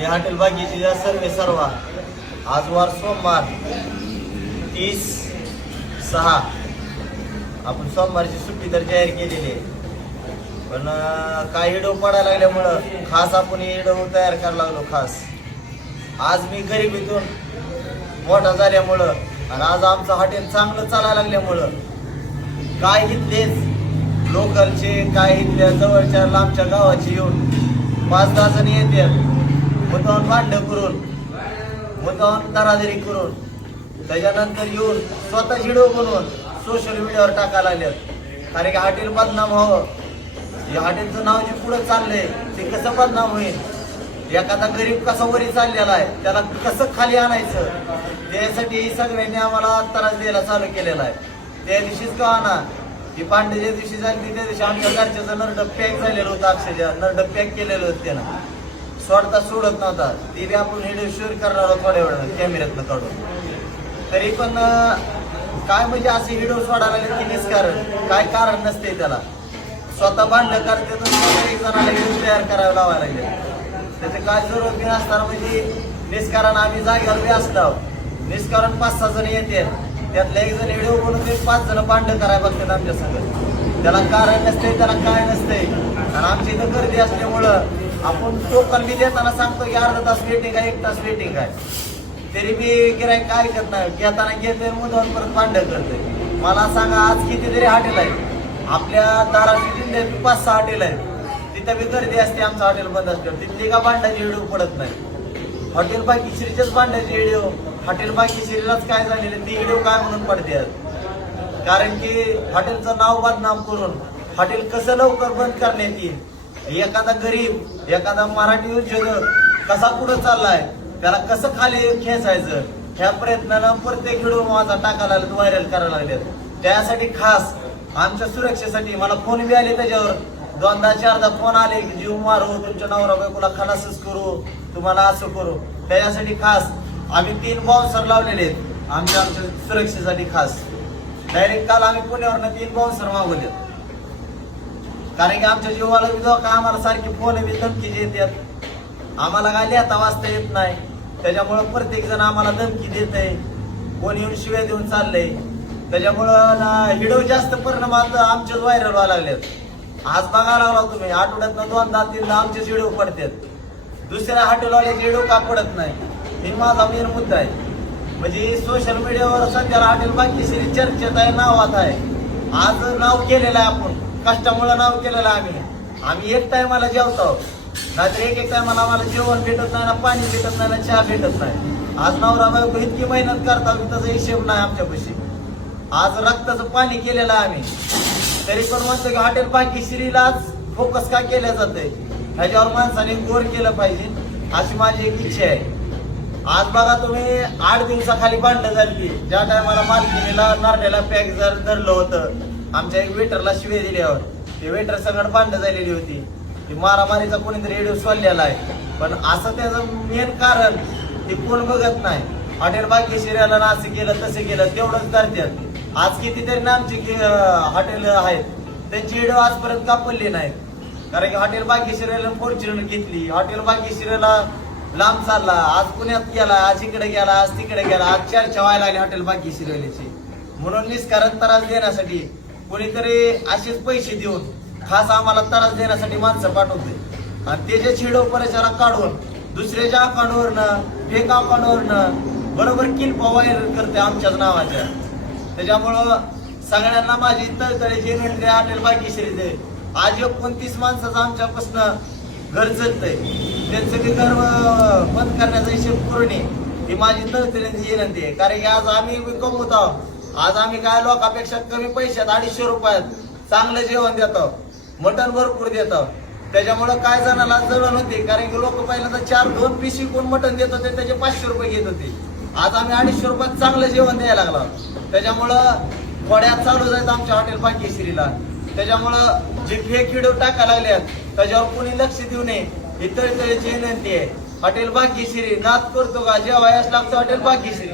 मी hotel बागीची सर्वा आज वार सोमवार 30/6 आपण सोमवारची सुट्टी तर जाहीर केलेली आहे. पण काही हिडो पडायला लागल्यामुळं खास आपण हिडो तयार करायला लागलो. खास आज मी गरिबीतून मोठा झाल्यामुळं आणि आज आमचं हॉटेल चांगलं चालायला लागल्यामुळं काय इथलेच लोकलचे काय इथल्या जवळच्या लांबच्या गावाचे येऊन 5-10 जण येतात, मुद्दाम भांडण करून मुद्दाम दरादरी करून त्याच्यानंतर येऊन स्वतः व्हिडिओ बनवून सोशल मीडियावर टाकायला लागल्यात. कारण की हॉटेल बदनाम व्हावं, या हॉटेलचं नाव जे पुढं चाललंय ते कसं बदनाम होईल, एखादा गरीब कसा वरी चाललेला आहे त्याला कसं खाली आणायचं, त्यासाठी सगळ्यांनी आम्हाला त्रास द्यायला चालू केलेला आहे. त्या दिवशीच का ना ती पांडे ज्या दिवशी झाली त्या दिवशी आमच्या घरच्याचं नरड पॅक झालेलं होतं, अक्षरशः नरड पॅक केलेलं होतं त्यानं, सोडता सोडत नव्हता. ती बी आपण व्हिडिओ शूट करणार आहोत थोड्या वेळानं कॅमेऱ्यातनं काढून. तरी पण काय म्हणजे असे व्हिडिओ सोडायला लागले की निष्कारण, काय कारण नसते त्याला. स्वतः भांडण करते तर एक जणाला व्हिडिओ तयार करायला लावायला लागले. त्याचे काय जरूरत बी नसताना म्हणजे निष्कारण आम्ही जागेवर बी असतो, निष्कारण 5-6 जण येते, त्यातल्या एक जण व्हिडिओ बनवून 5 जण भांडण करायला बघतात आमच्या संग. त्याला कारण नसते, त्याला काय नसते. आणि आमच्या इथं गर्दी असल्यामुळं आपण टोकन बी देताना सांगतो की अर्धा तास वेटिंग आहे, 1 तास वेटिंग आहे, तरी बी गिराईक काय ऐकत नाही. घेताना घेते मुद्दाम परत भांडण करते. मला सांगा आज कितीतरी हॉटेल आहे आपल्या धाराशिव जिल्ह्यात, 5-6 हॉटेल आहेत, तिथं बी गर्दी असते. आमचं हॉटेल बंद असल्यावर तिथली का भांड्याची व्हिडिओ पडत नाही. हॉटेल बागीश्रीच्याच भांड्याची व्हिडिओ, हॉटेल बागीश्रीलाच काय झालेले ती व्हिडिओ काय म्हणून पडते. कारण की हॉटेलचं नाव बदनाम करून हॉटेल कसं लवकर बंद करण्यात येईल, एखादा गरीब एखादा मराठी उद्योजक कसा पुढे चाललाय त्याला कसं खाली खेचायचं, ह्या प्रयत्नानं प्रत्येक व्हिडिओ माझा टाकायला लागले, व्हायरल करायला लागले. त्यासाठी खास आमच्या सुरक्षेसाठी मला फोन बी आले, त्याच्यावर 2दा-4दा फोन आले की जीव मारू, तुमच्या नवरा बायकोला खलासच करू, तुम्हाला असं करू. त्याच्यासाठी खास आम्ही 3 बाउन्सर लावलेले आहेत आमच्या सुरक्षेसाठी. खास डायरेक्ट काल आम्ही पुण्यावरनं 3 बाउन्सर मागवले, कारण की आमच्या जीवाला का आम्हाला सारखे फोन बी धमकी देतात. आम्हाला काय लिहिता वाचता येत नाही, त्याच्यामुळं प्रत्येक जण आम्हाला धमकी देत आहे, कोण येऊन शिव्या देऊन चाललंय. त्याच्यामुळं व्हिडिओ जास्त परिणामात आमचेच व्हायरल व्हायला लागलेत. आज बघायला लागला तुम्ही आठवड्यातनं 2दा-3दा आमचेच व्हिडिओ पडतात, दुसऱ्या हॉटेलवाल्याचे व्हिडिओ का पडत नाही, हे माझा मेन मुद्दा आहे. म्हणजे सोशल मीडियावर सध्याला हॉटेल बागीश्री चर्चेत आहे, नावात आहे. आज नाव केलेलं आहे, आपण कष्टामुळे नाव केलेलं आहे. आम्ही एक टायमाला जेवतो, नाहीतर एक टायमाला आम्हाला जेवण भेटत नाही ना, पाणी भेटत नाही ना, चहा भेटत नाही. आज नवरा बायको इतकी मेहनत करता त्याचा हिशेब नाही आमच्यापाशी. आज रक्ताचं पाणी केलेलं आहे आम्ही, तरी पण म्हणतो की हॉटेल बागीश्रीलाच फोकस का केलं जातंय, ह्याच्यावर माणसाने गोर केलं पाहिजे, अशी माझी एक इच्छा आहे. आज बघा तुम्ही 8 दिवसाखाली भांडणं झाली. ज्या टायमाला मालकीनीला नारळाला पॅक धरलं होतं, आमच्या एक वेटरला शिवे दिल्यावर ते वेटर सगळं भांडणं झालेली होती. ती मारामारीचा कोणीतरी व्हिडिओ सोडलेला आहे. पण असं त्याचं मेन कारण ते कोण बघत नाही. हॉटेल बागीश्रीला असं केलं तसं केलं तेवढंच करतात. आज कितीतरी नामची हॉटेल आहेत, त्यांची व्हिडिओ आजपर्यंत कापडली नाही. कारण की हॉटेल बागीश्रीला फॉर्च्युनर घेतली, हॉटेल बागीश्रीला लांब चालला, आज पुण्यात गेला, आज इकडे गेला, आज तिकडे गेला, आज चर्चा व्हायला लागली हॉटेल बागीश्रीची. म्हणून निष्कारण त्रास देण्यासाठी कोणीतरी असेच पैसे देऊन खास आम्हाला त्रास देण्यासाठी माणसं पाठवते, आणि त्याच्याच व्हिडिओ परिसरा काढून दुसऱ्याच्या अकाउंटवरनं फेक अकाउंटवरनं बरोबर किल्पा व्हायरल करते आमच्याच नावाच्या. त्याच्यामुळं सगळ्यांना माझी तळतळीची विनंती हॉटेल बागीश्रीचे. आज 29 माणसाचं आमच्यापासून घर चालतंय, त्यांचं बी घर बंद करण्याचा हिशेब करून ही माझी तळतळीची विनंती आहे. कारण की आज आम्ही कमवत आहोत, आज आम्ही काय लोकांपेक्षा कमी पैशात 250 रुपयात चांगलं जेवण देतो, मटण भरपूर देतो. त्याच्यामुळं काय जणाला जळण होते, कारण की लोक पहिल्यांदा 2 पिशवी कोण मटण देत होते त्याचे 500 रुपये घेत होते. आज आम्ही 250 रुपयात चांगलं जेवण द्यायला लागलो. त्याच्यामुळं थोड्यात चालू जायचं आमच्या हॉटेल बागीश्रीला. त्याच्यामुळं जे फेक व्हिडिओ टाकायला लागल्यात त्याच्यावर कोणी लक्ष देऊ नये, ही तळतळीची विनंती आहे. हॉटेल बागीश्री नाद करतो का जेवायच लागतो हॉटेल बागीश्री.